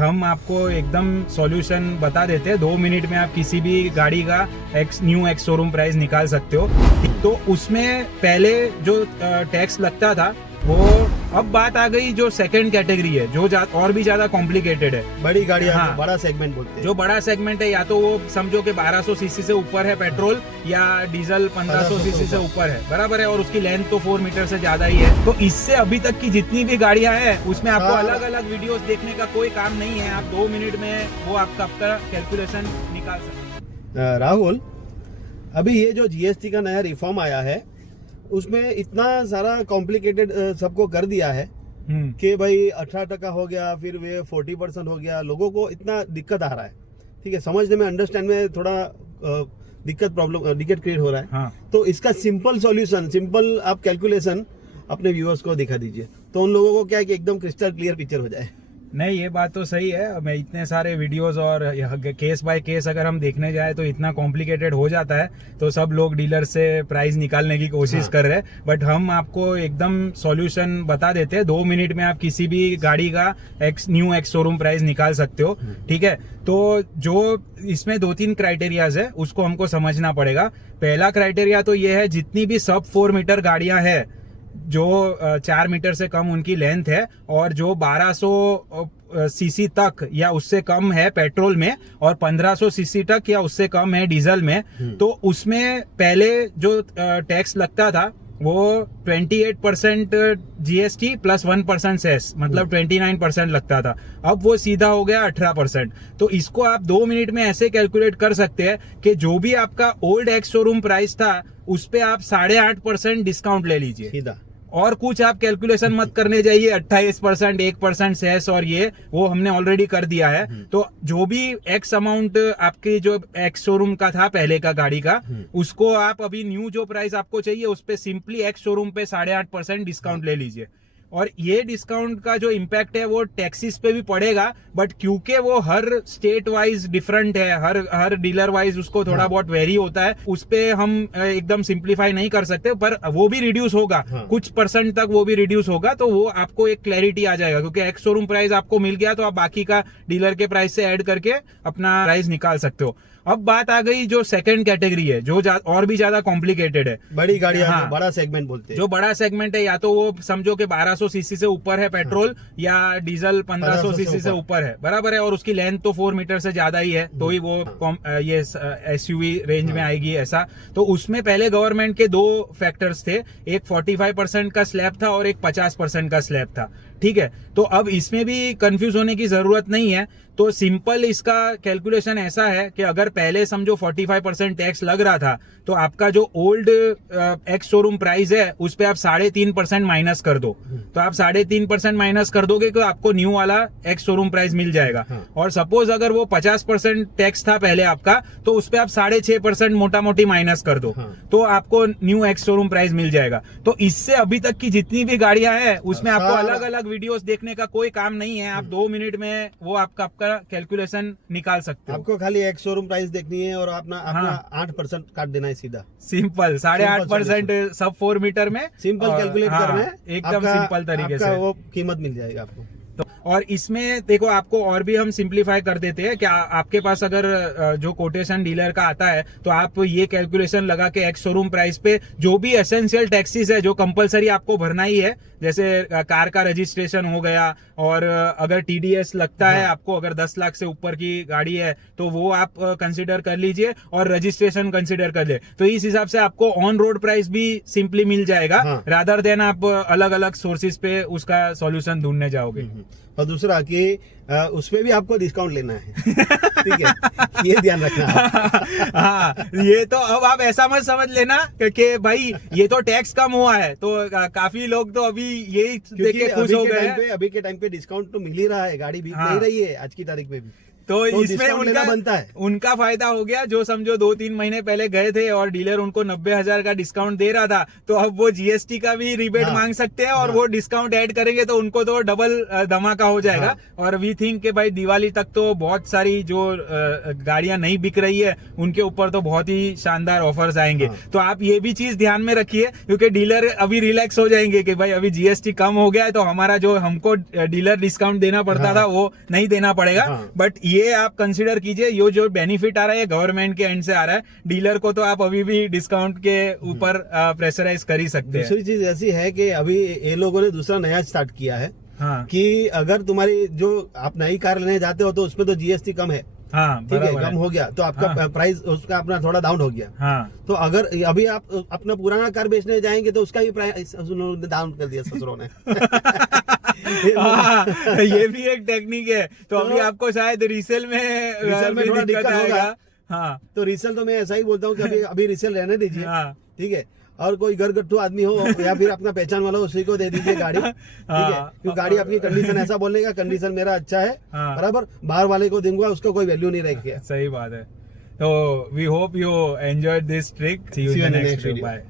हम आपको एकदम सॉल्यूशन बता देते हैं। 2 मिनट में आप किसी भी गाड़ी का न्यू एक्स शोरूम प्राइस निकाल सकते हो। तो उसमें पहले जो टैक्स लगता था वो अब बात आ गई जो सेकंड कैटेगरी है जो और भी ज्यादा कॉम्प्लिकेटेड है। बड़ी गाड़ियां हाँ, बड़ा सेगमेंट बोलते हैं। जो बड़ा सेगमेंट है या तो वो समझो कि 1200 सीसी से ऊपर है पेट्रोल या डीजल 1500 सीसी से ऊपर है, बराबर है, और उसकी लेंथ तो 4 मीटर से ज्यादा ही है। तो इससे अभी तक की जितनी भी गाड़ियां हैं उसमें आपको अलग अलग वीडियोस देखने का कोई काम नहीं है। आप 2 मिनट में वो आपका कैलकुलेशन निकाल सकते हैं। राहुल, अभी ये जो जीएसटी का नया रिफॉर्म आया है उसमें इतना सारा कॉम्प्लिकेटेड सबको कर दिया है कि भाई 18% हो गया, फिर वे 40% हो गया। लोगों को इतना दिक्कत आ रहा है, ठीक है, समझने में, अंडरस्टैंड में थोड़ा दिक्कत क्रिएट हो रहा है। हाँ। तो इसका सिंपल सॉल्यूशन, सिंपल आप कैलकुलेशन अपने व्यूअर्स को दिखा दीजिए, तो उन लोगों को क्या है कि एकदम क्रिस्टल क्लियर पिक्चर हो जाए। नहीं, ये बात तो सही है। मैं इतने सारे वीडियोस और केस बाय केस अगर हम देखने जाए तो इतना कॉम्प्लिकेटेड हो जाता है, तो सब लोग डीलर से प्राइस निकालने की कोशिश कर रहे हैं। बट हम आपको एकदम सॉल्यूशन बता देते हैं। 2 मिनट में आप किसी भी गाड़ी का न्यू एक्स शोरूम प्राइस निकाल सकते हो, ठीक है। तो जो इसमें 2-3 क्राइटेरियाज है उसको हमको समझना पड़ेगा। पहला क्राइटेरिया तो ये है, जितनी भी सब 4 मीटर गाड़ियां हैं, जो 4 मीटर से कम उनकी लेंथ है और जो 1200 सीसी तक या उससे कम है पेट्रोल में और 1500 सीसी तक या उससे कम है डीजल में, तो उसमें पहले जो टैक्स लगता था वो 28% जीएसटी प्लस 1% सेस, मतलब 29% लगता था। अब वो सीधा हो गया 18%। तो इसको आप 2 मिनट में ऐसे कैलकुलेट कर सकते हैं कि जो भी आपका ओल्ड एक्स शोरूम प्राइस था उस पे आप 8.5% डिस्काउंट ले लीजिए सीधा, और कुछ आप कैलकुलेशन मत करने जाइए। 28%, 1% सेस और ये वो हमने ऑलरेडी कर दिया है। तो जो भी एक्स अमाउंट आपके जो एक्स शोरूम का था पहले का गाड़ी का, उसको आप अभी न्यू जो प्राइस आपको चाहिए उस पे सिंपली एक्स शोरूम पे 8.5% डिस्काउंट ले लीजिए। और ये डिस्काउंट का जो इम्पैक्ट है वो टैक्सीज पे भी पड़ेगा, बट क्योंकि वो हर स्टेट वाइज डिफरेंट है, हर डीलर वाइज उसको थोड़ा बहुत वेरी होता है, उस पे हम एकदम सिंप्लीफाई नहीं कर सकते, पर वो भी रिड्यूस होगा। कुछ परसेंट तक वो भी रिड्यूस होगा, तो वो आपको एक क्लैरिटी आ जाएगा, क्योंकि एक्स शोरूम प्राइस आपको मिल गया तो आप बाकी का डीलर के प्राइस से ऐड करके अपना प्राइस निकाल सकते हो। अब बात आ गई जो सेकंड कैटेगरी है जो और भी ज्यादा कॉम्प्लिकेटेड है। बड़ी गाड़ियां, हाँ, बड़ा सेगमेंट बोलते हैं। जो बड़ा सेगमेंट है या तो वो समझो कि 1200 सीसी से ऊपर है पेट्रोल या डीजल 1500 सीसी से ऊपर है, बराबर है, और उसकी लेंथ तो 4 मीटर से ज्यादा ही है, तो ही वो ये एसयूवी रेंज में आएगी ऐसा। तो उसमें पहले गवर्नमेंट के 2 फैक्टर्स थे, एक 45% का स्लैब था और एक 50% का स्लैब था, ठीक है। तो अब इसमें भी कंफ्यूज होने की जरूरत नहीं है। तो सिंपल इसका कैलकुलेशन ऐसा है कि अगर पहले समझो 45% टैक्स लग रहा था, तो आपका जो ओल्ड एक्स शोरूम प्राइस है उस पे आप 3.5% माइनस कर दो। तो आप 3.5% माइनस कर दोगे तो आपको न्यू वाला एक्स शोरूम प्राइस मिल जाएगा। और सपोज अगर वो 50% टैक्स था पहले आपका, तो उस पे आप 6.5% मोटा मोटी माइनस कर दो, तो आपको न्यू एक्स शोरूम प्राइस मिल जाएगा। तो इससे अभी तक की जितनी भी गाड़ियां हैं उसमें आपको अलग अलग वीडियोस देखने का कोई काम नहीं है। आप 2 मिनट में वो आपका कैलकुलेशन निकाल सकते हो। आपको खाली एक शोरूम प्राइस देखनी है और अपना 8% काट देना है सीधा, सिंपल 8.5% सब 4 मीटर में सिंपल कैलकुलेट करना है, एकदम सिंपल तरीके से वो कीमत मिल जाएगा आपको। तो और इसमें देखो आपको और भी हम सिंप्लीफाई कर देते हैं कि आपके पास अगर जो कोटेशन डीलर का आता है तो आप ये कैलकुलेशन लगा के एक्स शोरूम प्राइस पे जो भी एसेंशियल टैक्सेस है जो कंपलसरी आपको भरना ही है, जैसे कार का रजिस्ट्रेशन हो गया, और अगर टीडीएस लगता है आपको, अगर 10 लाख से ऊपर की गाड़ी है तो वो आप कंसिडर कर लीजिए और रजिस्ट्रेशन कंसिडर कर ले। तो इस हिसाब से आपको ऑन रोड प्राइस भी सिंपली मिल जाएगा, रादर देन आप अलग अलग सोर्सेज पे उसका सॉल्यूशन ढूंढने जाओगे। और दूसरा कि उसमें भी आपको डिस्काउंट लेना है, ठीक है, ये ध्यान रखना। हाँ, ये तो अब आप ऐसा मत समझ लेना कि भाई ये तो टैक्स कम हुआ है, तो काफी लोग तो अभी यही देख के खुश हो गए हैं। अभी के टाइम पे डिस्काउंट तो मिल ही रहा है, गाड़ी बिक नहीं रही है आज की तारीख में भी। तो इसमें discount लेना बनता है। उनका फायदा हो गया, जो समझो 2-3 महीने पहले गए थे और डीलर उनको 90,000 का डिस्काउंट दे रहा था, तो अब वो जीएसटी का भी रिबेट हाँ, मांग सकते हैं, और हाँ, वो डिस्काउंट ऐड करेंगे तो उनको तो डबल धमाका हो जाएगा। हाँ, और वी थिंक कि भाई दिवाली तक तो बहुत सारी जो गाड़ियां नहीं बिक रही है उनके ऊपर तो बहुत ही शानदार ऑफर्स आएंगे। हाँ। तो आप ये भी चीज ध्यान में रखिए, क्योंकि डीलर अभी रिलैक्स हो जाएंगे कि भाई अभी जीएसटी कम हो गया है, तो हमारा जो हमको डीलर डिस्काउंट देना पड़ता हाँ, था वो नहीं देना पड़ेगा। हाँ। बट ये आप कंसिडर कीजिए, ये जो बेनिफिट आ रहा है गवर्नमेंट के एंड से आ रहा है, डीलर को तो आप अभी भी डिस्काउंट के ऊपर प्रेशराइज कर ही सकते हैं। दूसरी चीज ऐसी है कि अभी ये लोगों ने दूसरा नया स्टार्ट किया है हाँ कि अगर तुम्हारी जो आप नई कार लेने जाते हो तो उसमें तो जीएसटी कम है, हाँ ठीक है, बराबर कम है। हो गया तो आपका हाँ। प्राइस उसका अपना थोड़ा डाउन हो गया। हाँ तो अगर अभी आप अपना पुराना कार बेचने जाएंगे तो उसका भी प्राइस उन्होंने डाउन कर दिया ससुरों ने। हाँ, ये भी एक टेक्निक है। तो अभी तो आपको शायद रीसेल में रीसेल में थोड़ा दिक्कत आएगा। होगा। हाँ तो रीसेल तो मैं ऐसा ही बोलता हूँ कि अभी रीसेल रहने दीजिए, हाँ ठीक है। और कोई गरगट्टू आदमी हो या फिर अपना पहचान वाला हो, उसी को दे दीजिए गाड़ी, ठीक है। हाँ। क्योंकि गाड़ी आपकी कंडीशन ऐसा बोलने का कंडीशन मेरा अच्छा है, हाँ। बराबर, बाहर वाले को दूंगा उसका कोई वैल्यू नहीं रह गया। सही बात है। तो we hope you enjoyed this trick. See you in the next video. Bye.